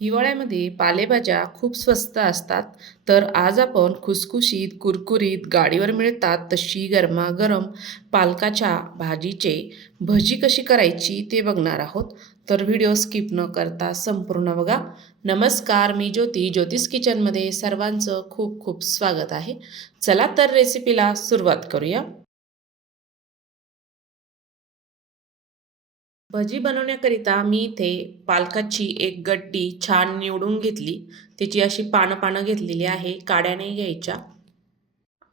हिवाळ्यामध्ये पालेभाज्या खूप स्वस्त असतात. तर आज आपण खुसखुशीत, कुरकुरीत, गाडीवर मिळतात तशी गरमागरम पालकाच्या भाजीचे भजी कशी करायची ते बघणार आहोत. तर व्हिडिओ स्किप न करता संपूर्ण बघा. नमस्कार, मी ज्योती, ज्योतिष किचनमध्ये सर्वांचं खूप खूप स्वागत आहे. चला तर रेसिपीला सुरुवात करूया. भजी बनवण्याकरिता मी इथे पालकाची एक गड्डी छान निवडून घेतली. त्याची अशी पानं-पानं घेतलेली आहे, काड्या नाही घ्यायच्या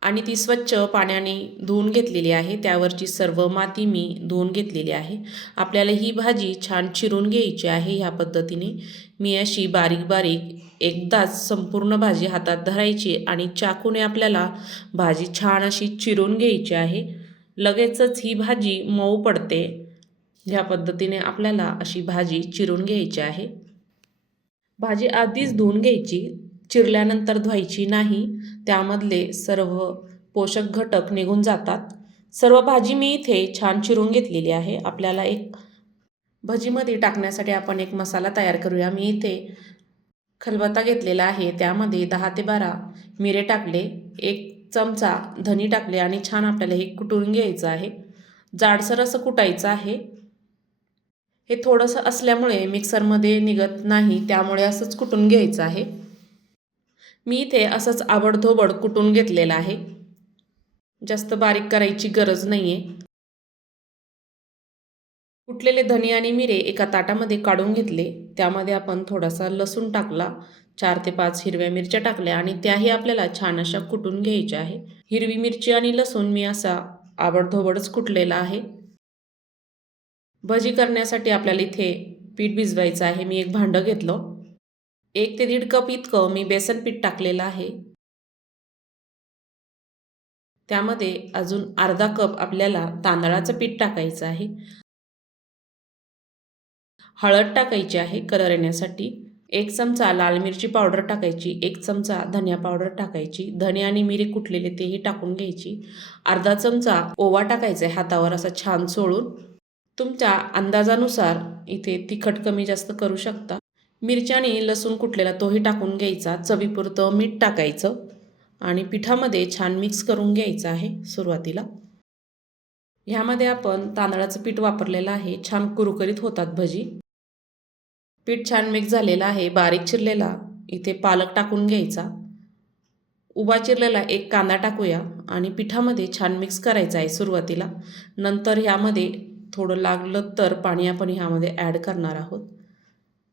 आणि ती स्वच्छ पाण्याने धुवून घेतलेली आहे. त्यावरची सर्व माती मी धुवून घेतलेली आहे. आपल्याला ही भाजी छान चिरून घ्यायची आहे. ह्या पद्धतीने मी अशी बारीक-बारीक एकदाच संपूर्ण भाजी हातात धरायची आणि चाकूने आपल्याला भाजी छान अशी चिरून घ्यायची आहे. लगेचच ही भाजी मऊ पडते. ह्या पद्धतीने आपल्याला अशी भाजी चिरून घ्यायची आहे. भाजी आधीच धुवून घ्यायची, चिरल्यानंतर धुवायची नाही. त्यामधले सर्व पोषक घटक निघून जातात. सर्व भाजी मी इथे छान चिरून घेतलेली आहे. आपल्याला एक भजीमध्ये टाकण्यासाठी आपण एक मसाला तयार करूया. मी इथे खलबत्ता घेतलेला आहे. त्यामध्ये 10 ते 12 मिरे टाकले, 1 चमचा धनी टाकले आणि छान आपल्याला हे कुटून घ्यायचं आहे. जाडसर असं कुटायचं आहे. हे थोडंसं असल्यामुळे मिक्सरमध्ये निघत नाही, त्यामुळे असंच कुटून घ्यायचं आहे. मी इथे असंच आबडधोबड कुटून घेतलेलं आहे. जास्त बारीक करायची गरज नाही आहे. कुटलेले धने आणि मिरे एका ताटामध्ये काढून घेतले. त्यामध्ये आपण थोडासा लसूण टाकला, 4 ते 5 हिरव्या मिरच्या टाकल्या आणि त्याही आपल्याला छान अशा कुटून घ्यायच्या आहे. हिरवी मिरची आणि लसूण मी असा आबडधोबडच कुटलेला आहे. भजी करण्यासाठी आपल्याला इथे पीठ भिजवायचं आहे. मी एक भांडं घेतलं. 1 ते 1.5 कप इतकं मी बेसन पीठ टाकलेलं आहे. त्यामध्ये अजून अर्धा कप आपल्याला तांदळाचं पीठ टाकायचं आहे. हळद टाकायची आहे कलर येण्यासाठी. 1 चमचा लाल मिरची पावडर टाकायची, 1 चमचा धनिया पावडर टाकायची, धने आणि मिरी कुटलेले तेही टाकून घ्यायची. अर्धा चमचा ओवा टाकायचा आहे हातावर असा छान चोळून. तुमच्या अंदाजानुसार इथे तिखट कमी जास्त करू शकता. मिरच्या आणि लसूण कुटलेला तोही टाकून घ्यायचा. चवीपुरतं मीठ टाकायचं आणि पिठामध्ये छान मिक्स करून घ्यायचं आहे सुरुवातीला. ह्यामध्ये आपण तांदळाचं पीठ वापरलेलं आहे. छान कुरकुरीत होतात भजी. पीठ छान मिक्स झालेलं आहे. बारीक चिरलेला इथे पालक टाकून घ्यायचा. उभा चिरलेला एक कांदा टाकूया आणि पिठामध्ये छान मिक्स करायचं आहे सुरुवातीला. नंतर ह्यामध्ये थोडं लागलं तर पाणी आपण ह्यामध्ये ॲड करणार आहोत.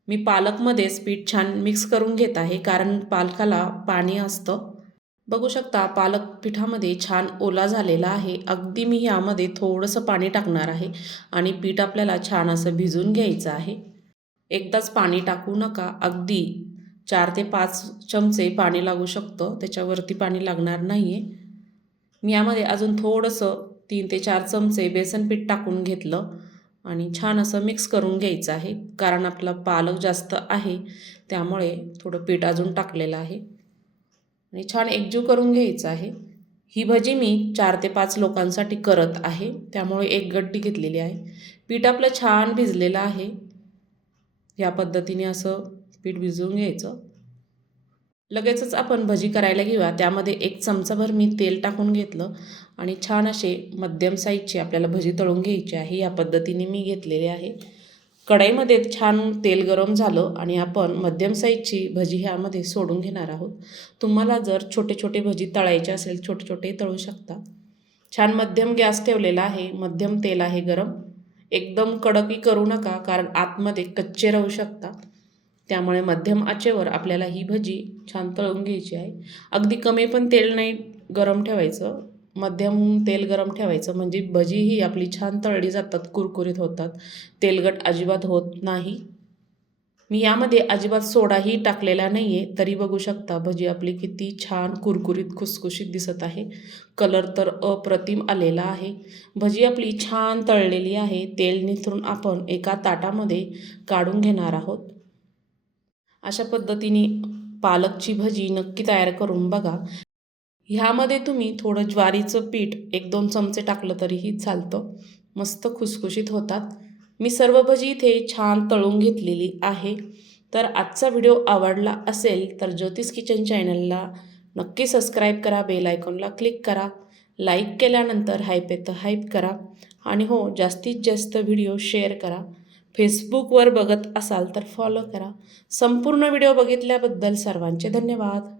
मी पालकमध्येच पीठ छान मिक्स करून घेत आहे, कारण पालकाला पाणी असतं. बघू शकता पालक पिठामध्ये छान ओला झालेला आहे. अगदी मी ह्यामध्ये थोडंसं पाणी टाकणार आहे आणि पीठ आपल्याला छान असं भिजून घ्यायचं आहे. एकदाच पाणी टाकू नका. अगदी 4 ते 5 चमचे पाणी लागू शकतं, त्याच्यावरती पाणी लागणार नाही आहे. मी यामध्ये अजून थोडंसं 3 ते 4 चमचे बेसन पीठ टाकून घेतलं आणि छान असं मिक्स करून घ्यायचं आहे. कारण आपला पालक जास्त आहे, त्यामुळे थोडं पीठ अजून टाकलेलं आहे आणि छान एकजीव करून घ्यायचं आहे. ही भजी मी 4 ते 5 लोकांसाठी करत आहे, त्यामुळे एक गड्डी घेतलेली आहे. पीठ आपलं छान भिजलेलं आहे. या पद्धतीने असं पीठ भिजवून घ्यायचं. लगेचच आपण भजी करायला घेऊया. त्यामध्ये 1 चमचाभर मी तेल टाकून घेतलं आणि छान असे मध्यम साईजची आपल्याला भजी तळून घ्यायची आहे. या पद्धतीने मी घेतलेले आहे. कढईमध्ये छान तेल गरम झालं आणि आपण मध्यम साईजची भजी ह्यामध्ये सोडून घेणार आहोत. तुम्हाला जर छोटे छोटे भजी तळायचे असेल, छोटे छोटे तळू शकता. छान मध्यम गॅस ठेवलेला आहे. मध्यम तेल आहे गरम. एकदम कडकही करू नका, कारण आतमध्ये कच्चे राहू शकतात. त्यामुळे मध्यम आचेवर आपल्याला ही भजी छान तळून घ्यायची आहे. अगदी कमी पण तेल नाही गरम ठेवायचं, मध्यम तेल गरम ठेवायचं, म्हणजे भजी ही आपली छान तळली जातात, कुरकुरीत होतात, तेलकट अजिबात होत नाही. मी यामध्ये अजिबात सोडाही टाकलेला नाही आहे, तरी बघू शकता भजी आपली किती छान कुरकुरीत खुसखुशीत दिसत आहे. कलर तर अप्रतिम आलेला आहे. भजी आपली छान तळलेली आहे. तेल निथरून आपण एका ताटामध्ये काढून घेणार आहोत. अशा पद्धतीने पालकची भजी नक्की तयार करून बघा. ह्यामध्ये तुम्ही थोडं ज्वारीचं पीठ 1-2 चमचे टाकलं तरीही चालतं. मस्त खुसखुशीत होतात. मी सर्व भजी इथे छान तळून घेतलेली आहे. तर आजचा व्हिडिओ आवडला असेल तर ज्योतिष किचन चॅनलला नक्की सबस्क्राईब करा, बेल आयकॉनला क्लिक करा, लाईक केल्यानंतर हाईप येतं हाईप करा आणि हो जास्तीत जास्त व्हिडिओ शेअर करा. फेसबुकवर बघत असाल तर फॉलो करा. संपूर्ण व्हिडिओ बघितल्याबद्दल सर्वांचे धन्यवाद.